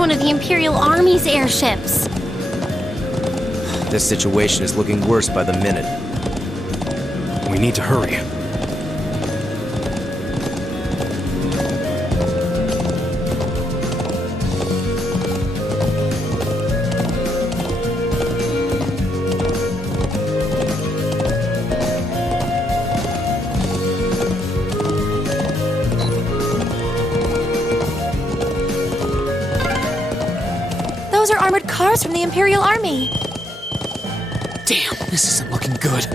one of the Imperial Army's airships. This situation is looking worse by the minute. We need to hurry. Those are armored cars from the Imperial Army. Damn, this isn't looking good.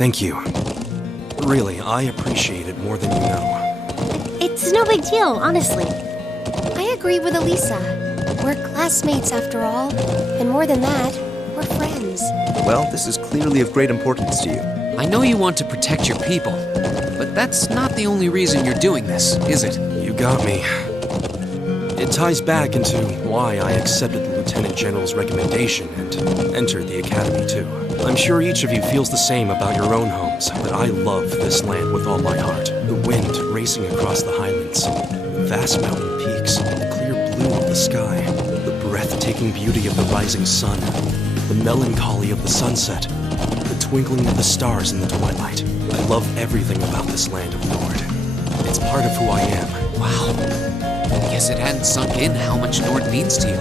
Thank you. Really, I appreciate it more than you know. It's no big deal, honestly. I agree with Elisa. We're classmates after all. And more than that, we're friends. Well, this is clearly of great importance to you. I know you want to protect your people, but that's not the only reason you're doing this, is it? You got me. It ties back into why I accepted the Lieutenant General's recommendation and entered the Academy too. I'm sure each of you feels the same about your own homes, but I love this land with all my heart. The wind racing across the highlands, the vast mountain peaks, the clear blue of the sky, the breathtaking beauty of the rising sun, the melancholy of the sunset, the twinkling of the stars in the twilight. I love everything about this land of Nord. It's part of who I am. Wow. Guess it hadn't sunk in how much Nord means to you.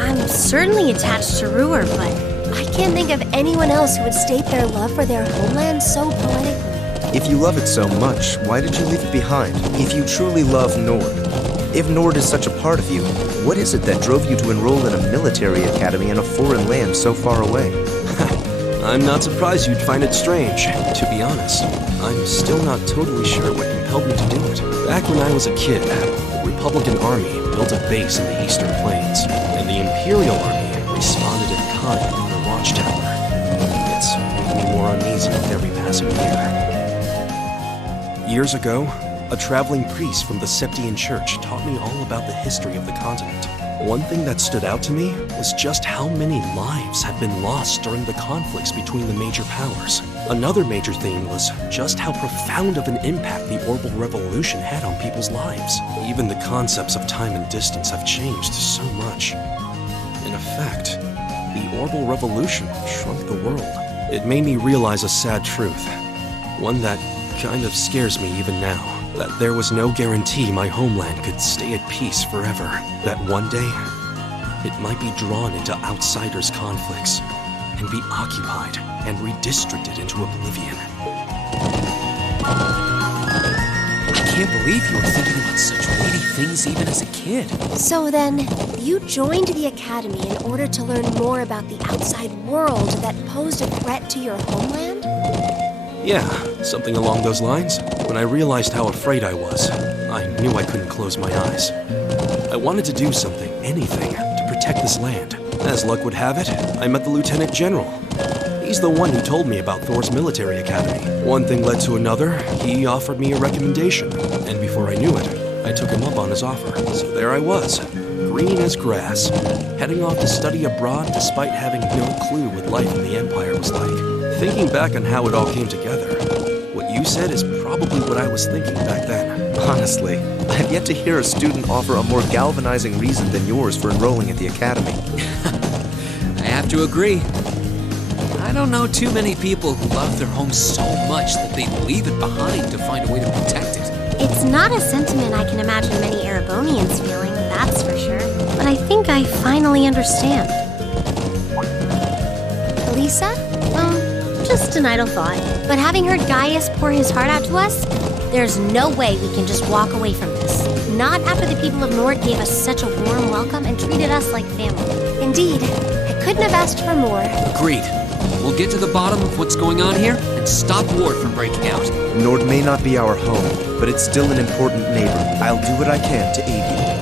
I'm certainly attached to Ruhr, but I can't think of anyone else who would state their love for their homeland so poetically. If you love it so much, why did you leave it behind? If you truly love Nord, if Nord is such a part of you, what is it that drove you to enroll in a military academy in a foreign land so far away? I'm not surprised you'd find it strange. To be honest, I'm still not totally sure what compelled me to do it. Back when I was a kid, the Republican Army built a base in the Eastern Plains, and the Imperial Army responded in kind from the Watchtower. It's made me more uneasy with every passing year. Years ago, a traveling priest from the Septian Church taught me all about the history of the continent. One thing that stood out to me was just how many lives had been lost during the conflicts between the major powers. Another major theme was just how profound of an impact the Orbital Revolution had on people's lives. Even the concepts of time and distance have changed so much. In effect, the Orbital Revolution shrunk the world. It made me realize a sad truth, one that kind of scares me even now, that there was no guarantee my homeland could stay at peace forever. That one day, it might be drawn into outsiders' conflicts and be occupied and redistricted into oblivion. I can't believe you were thinking about such weighty things even as a kid. So then, you joined the academy in order to learn more about the outside world that posed a threat to your homeland? Yeah, something along those lines. When I realized how afraid I was, I knew I couldn't close my eyes. I wanted to do something, anything, to protect this land. As luck would have it, I met the Lieutenant General. He's the one who told me about Thor's military academy. One thing led to another, he offered me a recommendation, and before I knew it, I took him up on his offer. So there I was, green as grass, heading off to study abroad despite having no clue what life in the Empire was like. Thinking back on how it all came together, what you said is probably what I was thinking back then. Honestly, I have yet to hear a student offer a more galvanizing reason than yours for enrolling at the academy. I have to agree. I don't know too many people who love their home so much that they'd leave it behind to find a way to protect it. It's not a sentiment I can imagine many Erebonians feeling, that's for sure. But I think I finally understand. Elisa? Just an idle thought. But having heard Gaius pour his heart out to us, there's no way we can just walk away from this. Not after the people of Nord gave us such a warm welcome and treated us like family. Indeed, I couldn't have asked for more. Agreed. We'll get to the bottom of what's going on here and stop war from breaking out. Nord may not be our home, but it's still an important neighbor. I'll do what I can to aid you.